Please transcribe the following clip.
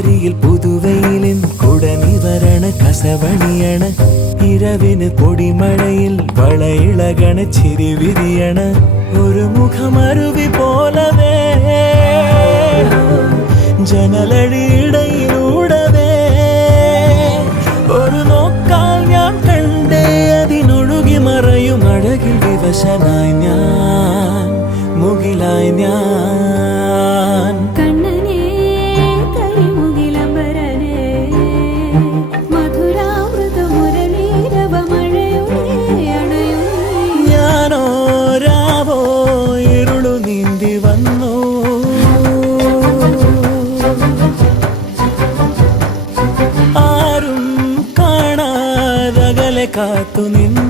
പുലരിയിൽ പുതുവെയിലിൻ കുടനിവരണ കസവണിയണ ഇരവിന് പൊടിമഴയിൽ വളയിളകണ ചിരിവിരിയണ ഒരു മുഖമരുവി പോലവേ ജനലഴിയിടയിലൂടവേ ഒരു നോക്കാൽ ഞാൻ കണ്ടേ അതിനൊഴുകി മറയും അഴകിൽ വിവശനായി ഞാൻ മുകിലായി ഞാൻ കണ്ണനേ കരിമുകിലംബരനേ മധുരാമൃത മുരളീരവ മഴയുടെ അണയും ഞാനോ രാവോ ഇരുളു നീന്തി വന്നു ആരും കാണാതകലെ കാത്തു നിന്നു